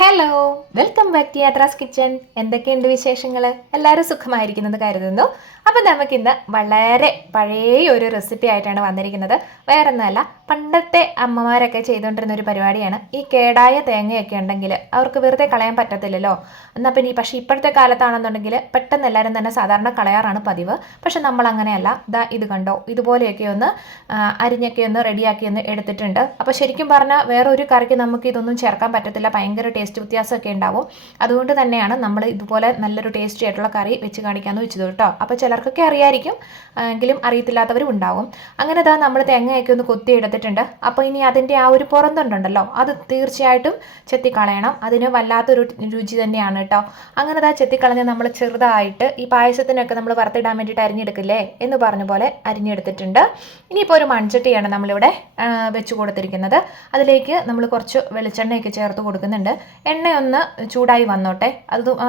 Hello, welcome back to Yathra's kitchen. എന്തൊക്കെയുണ്ട് വിശേഷങ്ങൾ? എല്ലാവരും സുഖമായിരിക്കുന്നത് കരുതുന്നു. അപ്പം നമുക്കിന്ന് വളരെ പഴയ ഒരു റെസിപ്പി ആയിട്ടാണ് വന്നിരിക്കുന്നത്. വേറൊന്നുമല്ല, പണ്ടത്തെ അമ്മമാരൊക്കെ ചെയ്തുകൊണ്ടിരുന്ന ഒരു പരിപാടിയാണ്. ഈ കേടായ തേങ്ങയൊക്കെ ഉണ്ടെങ്കിൽ അവർക്ക് വെറുതെ കളയാൻ പറ്റത്തില്ലല്ലോ. എന്നാൽ പിന്നെ പക്ഷേ ഇപ്പോഴത്തെ കാലത്താണെന്നുണ്ടെങ്കിൽ പെട്ടെന്ന് എല്ലാവരും തന്നെ സാധാരണ കളയാറാണ് പതിവ്. പക്ഷെ നമ്മൾ അങ്ങനെയല്ല. ഇത് കണ്ടോ, ഇതുപോലെയൊക്കെ ഒന്ന് അരിഞ്ഞൊക്കെ ഒന്ന് റെഡിയാക്കി ഒന്ന് എടുത്തിട്ടുണ്ട്. അപ്പോൾ ശരിക്കും പറഞ്ഞാൽ വേറൊരു കറിക്ക് നമുക്ക് ഇതൊന്നും ചേർക്കാൻ പറ്റത്തില്ല. ഭയങ്കര ടേസ്റ്റ് വ്യത്യാസമൊക്കെ ഉണ്ടാവും. അതുകൊണ്ട് തന്നെയാണ് നമ്മൾ ഇതുപോലെ നല്ലൊരു ടേസ്റ്റി ആയിട്ടുള്ള കറി വെച്ച് കാണിക്കാമെന്ന് വെച്ചത് കേട്ടോ. അപ്പോൾ ചിലർക്കൊക്കെ അറിയായിരിക്കും, എങ്കിലും അറിയത്തില്ലാത്തവരും ഉണ്ടാവും. അങ്ങനെ നമ്മൾ തേങ്ങയൊക്കെ ഒന്ന് കൊത്തി എടുത്തിട്ടുണ്ട്. അപ്പോൾ ഇനി അതിൻ്റെ ആ ഒരു പുറന്തുണ്ടല്ലോ, അത് തീർച്ചയായിട്ടും ചെത്തിക്കളയണം. അതിന് വല്ലാത്തൊരു രുചി തന്നെയാണ് കേട്ടോ. അങ്ങനെ ചെത്തിക്കളഞ്ഞ് നമ്മൾ ചെറുതായിട്ട് ഈ പായസത്തിനൊക്കെ നമ്മൾ വറുത്തിടാൻ വേണ്ടിയിട്ട് അരിഞ്ഞെടുക്കില്ലേ എന്ന് പറഞ്ഞ പോലെ അരിഞ്ഞെടുത്തിട്ടുണ്ട്. ഇനിയിപ്പോൾ ഒരു മൺചട്ടിയാണ് നമ്മളിവിടെ വെച്ച് കൊടുത്തിരിക്കുന്നത്. അതിലേക്ക് നമ്മൾ കുറച്ച് വെളിച്ചെണ്ണയൊക്കെ ചേർത്ത് കൊടുക്കുന്നുണ്ട്. എണ്ണയൊന്ന് ചൂടായി വന്നോട്ടെ.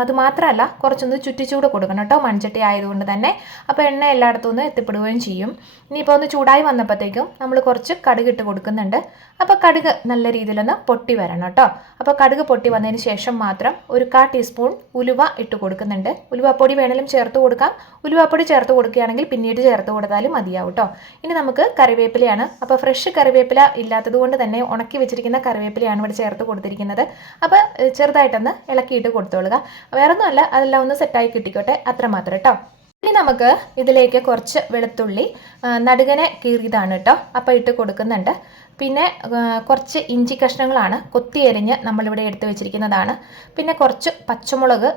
അത് മാത്രമല്ല, കുറച്ചൊന്ന് ചുറ്റിച്ചൂട് കൊടുക്കണം കേട്ടോ, മൺചട്ടി ആയതുകൊണ്ട് തന്നെ. അപ്പോൾ എണ്ണ എല്ലായിടത്തും ഒന്ന് എത്തിപ്പെടുകയും ചെയ്യും. ഇനിയിപ്പോൾ ഒന്ന് ചൂടായി വന്നപ്പോഴത്തേക്കും നമ്മൾ കുറച്ച് കടുക് ഇട്ട് കൊടുക്കുന്നുണ്ട്. അപ്പോൾ കടുക് നല്ല രീതിയിലൊന്ന് പൊട്ടി വരണം കേട്ടോ. അപ്പോൾ കടുക് പൊട്ടി വന്നതിന് ശേഷം മാത്രം ഒരു 1/4 ടീസ്പൂൺ ഉലുവ ഇട്ട് കൊടുക്കുന്നുണ്ട്. ഉലുവപ്പൊടി വേണമെങ്കിലും ചേർത്ത് കൊടുക്കാം. ഉലുവപ്പൊടി ചേർത്ത് കൊടുക്കുകയാണെങ്കിൽ പിന്നീട് ചേർത്ത് കൊടുത്താലും മതിയാവും കേട്ടോ. ഇനി നമുക്ക് കറിവേപ്പിലയാണ്. അപ്പോൾ ഫ്രഷ് കറിവേപ്പില ഇല്ലാത്തത് കൊണ്ട് തന്നെ ഉണക്കി വെച്ചിരിക്കുന്ന കറിവേപ്പിലയാണ് ഇവിടെ ചേർത്ത് കൊടുത്തിരിക്കുന്നത്. അപ്പോൾ ചെറുതായിട്ടൊന്ന് ഇളക്കിയിട്ട് കൊടുത്തോളുക. വേറൊന്നുമല്ല, അതെല്ലാം ഒന്ന് സെറ്റായി കിട്ടിക്കോട്ടെ, അത്രമാത്രം കേട്ടോ. ഇനി നമുക്ക് ഇതിലേക്ക് കുറച്ച് വെളുത്തുള്ളി നടുകനെ കീറിയതാണ് കേട്ടോ, അപ്പോൾ ഇട്ട് കൊടുക്കുന്നുണ്ട്. പിന്നെ കുറച്ച് ഇഞ്ചി കഷ്ണങ്ങളാണ് കൊത്തിയരിഞ്ഞ് നമ്മളിവിടെ എടുത്ത് വെച്ചിരിക്കുന്നതാണ്. പിന്നെ കുറച്ച് പച്ചമുളക്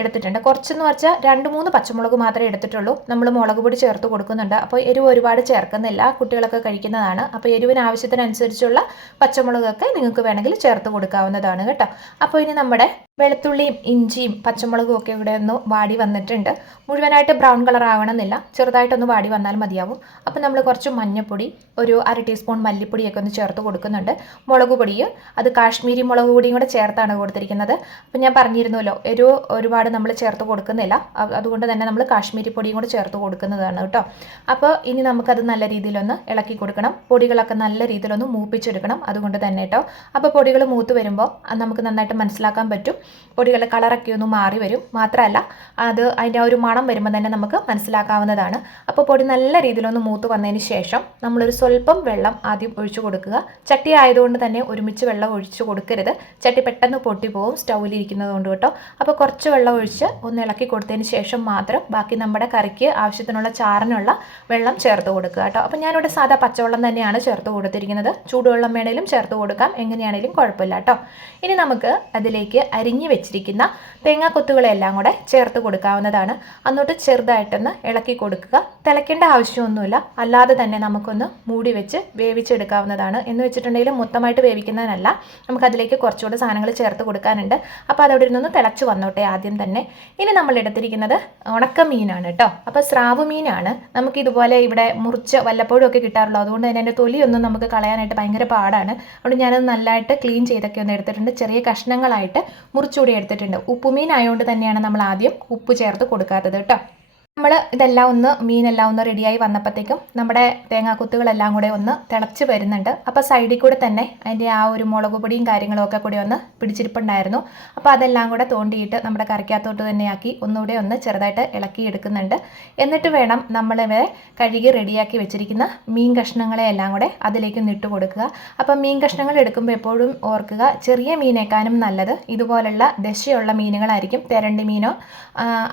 എടുത്തിട്ടുണ്ട്. കുറച്ചെന്ന് വെച്ചാൽ 2-3 പച്ചമുളക് മാത്രമേ എടുത്തിട്ടുള്ളൂ. നമ്മൾ മുളക് പൊടി ചേർത്ത് കൊടുക്കുന്നുണ്ട്. അപ്പോൾ എരിവ് ഒരുപാട് ചേർക്കുന്നില്ല, കുട്ടികളൊക്കെ കഴിക്കുന്നതാണ്. അപ്പോൾ എരിവിന് ആവശ്യത്തിനനുസരിച്ചുള്ള പച്ചമുളകൊക്കെ നിങ്ങൾക്ക് വേണമെങ്കിൽ ചേർത്ത് കൊടുക്കാവുന്നതാണ് കേട്ടോ. അപ്പോൾ ഇനി നമ്മുടെ വെളുത്തുള്ളിയും ഇഞ്ചിയും പച്ചമുളകും ഒക്കെ ഇവിടെ ഒന്ന് വാടി വന്നിട്ടുണ്ട്. മുഴുവനായിട്ട് ബ്രൗൺ കളർ ആവണമെന്നില്ല, ചെറുതായിട്ടൊന്ന് വാടി വന്നാൽ മതിയാവും. അപ്പോൾ നമ്മൾ കുറച്ച് മഞ്ഞൾപ്പൊടി, ഒരു 1/2 ടീസ്പൂൺ മല്ലിപ്പൊടിയൊക്കെ ഒന്ന് ചേർത്ത് കൊടുക്കുന്നുണ്ട്. മുളക് പൊടിയും, അത് കാശ്മീരി മുളക് പൊടിയും കൂടെ ചേർത്താണ് കൊടുത്തിരിക്കുന്നത്. അപ്പോൾ ഞാൻ പറഞ്ഞിരുന്നല്ലോ, എരിവ് ഒരുപാട് നമ്മൾ ചേർത്ത് കൊടുക്കുന്നില്ല, അതുകൊണ്ട് തന്നെ നമ്മൾ കാശ്മീരി പൊടിയും കൂടെ ചേർത്ത് കൊടുക്കുന്നതാണ് കേട്ടോ. അപ്പോൾ ഇനി നമുക്കത് നല്ല രീതിയിലൊന്ന് ഇളക്കി കൊടുക്കണം. പൊടികളൊക്കെ നല്ല രീതിയിലൊന്ന് മൂപ്പിച്ചെടുക്കണം, അതുകൊണ്ട് തന്നെ കേട്ടോ. അപ്പോൾ പൊടികൾ മൂത്ത് വരുമ്പോൾ നമുക്ക് നന്നായിട്ട് മനസ്സിലാക്കാൻ പറ്റും. പൊടികളുടെ കളറൊക്കെ ഒന്ന് മാറി വരും. മാത്രമല്ല, അതിൻ്റെ ആ ഒരു മണം വരുമ്പോൾ തന്നെ നമുക്ക് മനസ്സിലാക്കാവുന്നതാണ്. അപ്പോൾ പൊടി നല്ല രീതിയിലൊന്ന് മൂത്ത് വന്നതിന് ശേഷം നമ്മളൊരു സ്വല്പം വെള്ളം ആദ്യം ഒഴിച്ചു കൊടുക്കുക. ചട്ടി ആയതുകൊണ്ട് തന്നെ ഒരുമിച്ച് വെള്ളം ഒഴിച്ചു കൊടുക്കരുത്. ചട്ടി പെട്ടെന്ന് പൊട്ടിപ്പോവും സ്റ്റൗവിലിരിക്കുന്നത് കൊണ്ട് കേട്ടോ. അപ്പോൾ കുറച്ച് വെള്ളം ഒഴിച്ച് ഒന്ന് ഇളക്കി കൊടുത്തതിന് ശേഷം മാത്രം ബാക്കി നമ്മുടെ കറിക്ക് ആവശ്യത്തിനുള്ള ചാറിനുള്ള വെള്ളം ചേർത്ത് കൊടുക്കുക കേട്ടോ. അപ്പോൾ ഞാനിവിടെ സാധാ പച്ചവെള്ളം തന്നെയാണ് ചേർത്ത് കൊടുത്തിരിക്കുന്നത്. ചൂടുവെള്ളം വേണേലും ചേർത്ത് കൊടുക്കാം, എങ്ങനെയാണേലും കുഴപ്പമില്ല കേട്ടോ. ഇനി നമുക്ക് അതിലേക്ക് അരിഞ്ഞു വെച്ചിരിക്കുന്ന തേങ്ങാക്കൊത്തുകളെല്ലാം കൂടെ ചേർത്ത് കൊടുക്കാവുന്നതാണ്. എന്നിട്ട് ചെറുതായിട്ടൊന്ന് ഇളക്കി കൊടുക്കുക. തിളയ്ക്കേണ്ട ആവശ്യമൊന്നുമില്ല, അല്ലാതെ തന്നെ നമുക്കൊന്ന് മൂടി വെച്ച് വേവിച്ചെടുക്കാവുന്നതാണ്. എന്ന് വെച്ചിട്ടുണ്ടെങ്കിൽ മൊത്തമായിട്ട് വേവിക്കുന്നതിനല്ല, നമുക്കതിലേക്ക് കുറച്ചുകൂടെ സാധനങ്ങൾ ചേർത്ത് കൊടുക്കാനുണ്ട്. അപ്പോൾ അതവിടെ ഇരുന്നൊന്ന് തിളച്ച് വന്നോട്ടെ ആദ്യം തന്നെ. ഇനി നമ്മൾ എടുത്തിരിക്കുന്നത് ഉണക്കമീനാണ് കേട്ടോ. അപ്പോൾ സ്രാവ് മീനാണ്. നമുക്കിതുപോലെ ഇവിടെ മുറിച്ച് വല്ലപ്പോഴും ഒക്കെ കിട്ടാറുള്ളൂ. അതുകൊണ്ട് തന്നെ അതിൻ്റെ തൊലിയൊന്നും നമുക്ക് കളയാനായിട്ട് ഭയങ്കര പാടാണ്. അതുകൊണ്ട് ഞാനത് നല്ലതായിട്ട് ക്ലീൻ ചെയ്തൊക്കെ ഒന്ന് എടുത്തിട്ടുണ്ട്. ചെറിയ കഷ്ണങ്ങളായിട്ട് മുറിച്ചുകൂടി എടുത്തിട്ടുണ്ട്. ഉപ്പുമീൻ ആയതുകൊണ്ട് തന്നെയാണ് നമ്മൾ ആദ്യം ഉപ്പ് ചേർത്ത് കൊടുക്കാത്തത് കേട്ടോ. നമ്മൾ ഇതെല്ലാം മീനെല്ലാം ഒന്ന് റെഡിയായി വന്നപ്പോഴത്തേക്കും നമ്മുടെ തേങ്ങാക്കൊത്തുകളെല്ലാം കൂടെ ഒന്ന് തിളച്ച് വരുന്നുണ്ട്. അപ്പോൾ സൈഡിൽ കൂടെ തന്നെ അതിൻ്റെ ആ ഒരു മുളക് പൊടിയും കാര്യങ്ങളും ഒക്കെ കൂടി ഒന്ന് പിടിച്ചിരിപ്പുണ്ടായിരുന്നു. അപ്പോൾ അതെല്ലാം കൂടെ തോണ്ടിയിട്ട് നമ്മുടെ കറിക്കകത്തോട്ട് തന്നെയാക്കി ഒന്നുകൂടെ ഒന്ന് ചെറുതായിട്ട് ഇളക്കി എടുക്കുന്നുണ്ട്. എന്നിട്ട് വേണം നമ്മളിവരെ കഴുകി റെഡിയാക്കി വെച്ചിരിക്കുന്ന മീൻ കഷ്ണങ്ങളെ എല്ലാം കൂടെ അതിലേക്ക് ഇട്ട് കൊടുക്കുക. അപ്പം മീൻ കഷ്ണങ്ങൾ എടുക്കുമ്പോൾ എപ്പോഴും ഓർക്കുക, ചെറിയ മീനേക്കാളും നല്ലത് ഇതുപോലുള്ള ദശയുള്ള മീനുകളായിരിക്കും. തെരണ്ടി മീനോ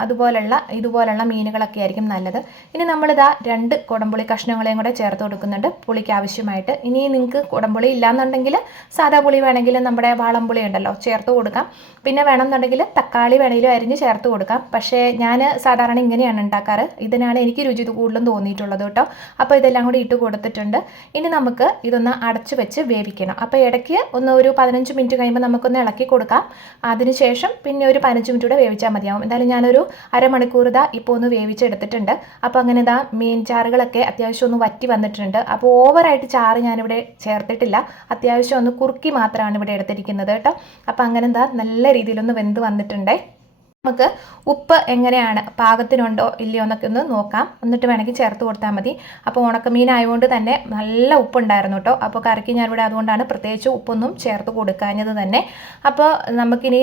ഇതുപോലുള്ള മീനുകളൊക്കെ ആയിരിക്കും നല്ലത്. ഇനി നമ്മളിതാ 2 കുടംപുളി കഷ്ണങ്ങളെയും കൂടെ ചേർത്ത് കൊടുക്കുന്നുണ്ട് പുളിക്ക് ആവശ്യമായിട്ട്. ഇനി നിങ്ങൾക്ക് കുടംപുളി ഇല്ലാന്നുണ്ടെങ്കിൽ സാധാ പുളി വേണമെങ്കിൽ നമ്മുടെ വാളംപുളി ഉണ്ടല്ലോ ചേർത്ത് കൊടുക്കാം. പിന്നെ വേണമെന്നുണ്ടെങ്കിൽ തക്കാളി വേണമെങ്കിലും അരിഞ്ഞ് ചേർത്ത് കൊടുക്കാം. പക്ഷേ ഞാൻ സാധാരണ ഇങ്ങനെയാണ് ഉണ്ടാക്കാറ്. ഇതിനാണ് എനിക്ക് രുചി കൂടുതലും തോന്നിയിട്ടുള്ളത് കേട്ടോ. അപ്പോൾ ഇതെല്ലാം കൂടി ഇട്ട് കൊടുത്തിട്ടുണ്ട്. ഇനി നമുക്ക് ഇതൊന്ന് അടച്ചു വെച്ച് വേവിക്കണം. അപ്പോൾ ഇടയ്ക്ക് ഒരു 15 മിനിറ്റ് കഴിയുമ്പോൾ നമുക്കൊന്ന് ഇളക്കി കൊടുക്കാം. അതിനുശേഷം പിന്നെ ഒരു 15 മിനിറ്റ് കൂടെ വേവിച്ചാൽ മതിയാവും. എന്തായാലും ഞാനൊരു അരമണിക്കൂർ ഇപ്പോൾ ഒന്ന് വേവിച്ചെടുത്തിട്ടുണ്ട്. അപ്പോൾ അങ്ങനെ മീൻ ചാറുകളൊക്കെ അത്യാവശ്യം ഒന്ന് വറ്റി വന്നിട്ടുണ്ട്. അപ്പോൾ ഓവറായിട്ട് ചാറ് ഞാനിവിടെ ചേർത്തിട്ടില്ല, അത്യാവശ്യം ഒന്ന് കുറുക്കി മാത്രമാണ് ഇവിടെ എടുത്തിരിക്കുന്നത് കേട്ടോ. അപ്പോൾ അങ്ങനെ നല്ല രീതിയിലൊന്ന് വെന്ത് വന്നിട്ടുണ്ടേ. നമുക്ക് ഉപ്പ് എങ്ങനെയാണ് പാകത്തിനുണ്ടോ ഇല്ലയോ എന്നൊക്കെ ഒന്ന് നോക്കാം. എന്നിട്ട് വേണമെങ്കിൽ ചേർത്ത് കൊടുത്താൽ മതി. അപ്പോൾ ഉണക്കമീൻ ആയതുകൊണ്ട് തന്നെ നല്ല ഉപ്പുണ്ടായിരുന്നു കേട്ടോ. അപ്പോൾ കറിക്ക് ഞാനിവിടെ അതുകൊണ്ടാണ് പ്രത്യേകിച്ച് ഉപ്പൊന്നും ചേർത്ത് കൊടുക്കാഞ്ഞത് തന്നെ. അപ്പോൾ നമുക്കിനി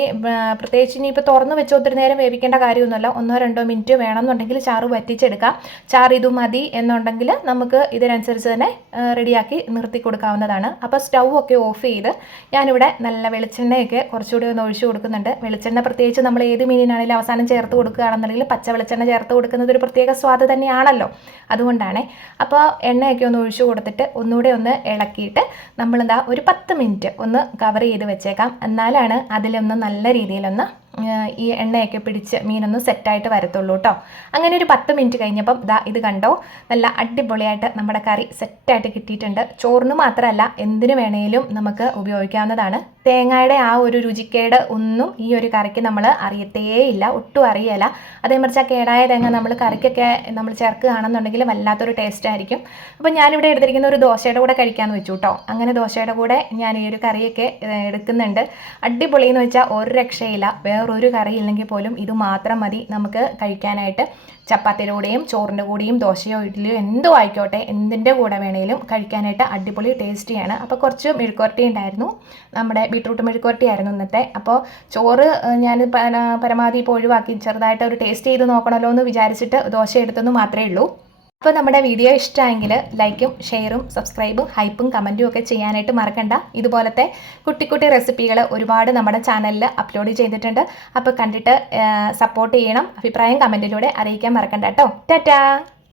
പ്രത്യേകിച്ച് ഇനിയിപ്പോൾ തുറന്ന് വെച്ച് ഒത്തിരി നേരം വേവിക്കേണ്ട കാര്യമൊന്നുമല്ല. 1-2 മിനിറ്റ് വേണമെന്നുണ്ടെങ്കിൽ ചാറ് വറ്റിച്ചെടുക്കാം. ചാറ് ഇത് മതി എന്നുണ്ടെങ്കിൽ നമുക്ക് ഇതിനനുസരിച്ച് തന്നെ റെഡിയാക്കി നിർത്തി കൊടുക്കാവുന്നതാണ്. അപ്പോൾ സ്റ്റൗ ഒക്കെ ഓഫ് ചെയ്ത് ഞാനിവിടെ നല്ല വെളിച്ചെണ്ണയൊക്കെ കുറച്ചുകൂടി ഒന്ന് ഒഴിച്ചു കൊടുക്കുന്നുണ്ട്. വെളിച്ചെണ്ണ പ്രത്യേകിച്ച് നമ്മൾ ഏത് മീനിനാണെങ്കിലും അവസാനം ചേർത്ത് കൊടുക്കുകയാണെന്നുണ്ടെങ്കിൽ പച്ച വെളിച്ചെണ്ണ ചേർത്ത് കൊടുക്കുന്നത് ഒരു പ്രത്യേക സ്വാദ് തന്നെയാണല്ലോ. അതുകൊണ്ടാണ്. അപ്പോൾ എണ്ണയൊക്കെ ഒന്ന് ഒഴിച്ചു കൊടുത്തിട്ട് ഒന്നുകൂടെ ഒന്ന് ഇളക്കിയിട്ട് നമ്മളെന്താ ഒരു 10 മിനിറ്റ് ഒന്ന് കവർ ചെയ്ത് വെച്ചേക്കാം. എന്നാലാണ് അതിലൊന്ന് നല്ല രീതിയിലൊന്ന് ഈ എണ്ണയൊക്കെ പിടിച്ച് മീനൊന്ന് സെറ്റായിട്ട് വരത്തുള്ളൂ കേട്ടോ. അങ്ങനെ ഒരു 10 മിനിറ്റ് കഴിഞ്ഞപ്പം ഇത് കണ്ടോ, നല്ല അടിപൊളിയായിട്ട് നമ്മുടെ കറി സെറ്റായിട്ട് കിട്ടിയിട്ടുണ്ട്. ചോറിന് മാത്രമല്ല എന്തിനു വേണേലും നമുക്ക് ഉപയോഗിക്കാവുന്നതാണ്. തേങ്ങയുടെ ആ ഒരു രുചിക്കേട് ഒന്നും ഈ ഒരു കറിക്ക് നമ്മൾ അറിയത്തേയില്ല, ഒട്ടും അറിയല. അതേമറിച്ച് ആ കേടായ തേങ്ങ നമ്മൾ കറിക്കൊക്കെ നമ്മൾ ചേർക്കുകയാണെന്നുണ്ടെങ്കിൽ വല്ലാത്തൊരു ടേസ്റ്റ് ആയിരിക്കും. അപ്പോൾ ഞാനിവിടെ എടുത്തിരിക്കുന്ന ഒരു ദോശയുടെ കൂടെ കഴിക്കാമെന്ന് വെച്ചു കേട്ടോ. അങ്ങനെ ദോശയുടെ കൂടെ ഞാൻ ഈ ഒരു കറിയൊക്കെ എടുക്കുന്നുണ്ട്. അടിപൊളി എന്ന് വെച്ചാൽ ഒരു രക്ഷയില്ല. വേറൊരു കറി ഇല്ലെങ്കിൽ പോലും ഇത് മാത്രം മതി നമുക്ക് കഴിക്കാനായിട്ട്. ചപ്പാത്തിയുടെ കൂടെയും ചോറിൻ്റെ കൂടെയും ദോശയോ ഇഡ്ഡലിയോ എന്തോ ആയിക്കോട്ടെ, എന്തിൻ്റെ കൂടെ വേണേലും കഴിക്കാനായിട്ട് അടിപൊളി ടേസ്റ്റിയാണ്. അപ്പോൾ കുറച്ച് മെഴുക്കുവരട്ടി ഉണ്ടായിരുന്നു, നമ്മുടെ ബീട്രൂട്ട് മെഴുക്കുവരട്ടി ആയിരുന്നു ഇന്നത്തെ. അപ്പോൾ ചോറ് ഞാൻ പരമാവധി ഇപ്പോൾ ഒഴിവാക്കി ചെറുതായിട്ട് ഒരു ടേസ്റ്റ് ചെയ്ത് നോക്കണമല്ലോ എന്ന് വിചാരിച്ചിട്ട് ദോശ എടുത്തെന്ന് മാത്രമേ ഉള്ളൂ. അപ്പോൾ നമ്മുടെ വീഡിയോ ഇഷ്ടമായെങ്കിൽ ലൈക്കും ഷെയറും സബ്സ്ക്രൈബും ഹൈപ്പും കമൻറ്റും ഒക്കെ ചെയ്യാനായിട്ട് മറക്കണ്ട. ഇതുപോലത്തെ കുട്ടി റെസിപ്പികൾ ഒരുപാട് നമ്മുടെ ചാനലിൽ അപ്ലോഡ് ചെയ്തിട്ടുണ്ട്. അപ്പോൾ കണ്ടിട്ട് സപ്പോർട്ട് ചെയ്യണം. അഭിപ്രായം കമൻറ്റിലൂടെ അറിയിക്കാൻ മറക്കണ്ട കേട്ടോ. ടാറ്റാ.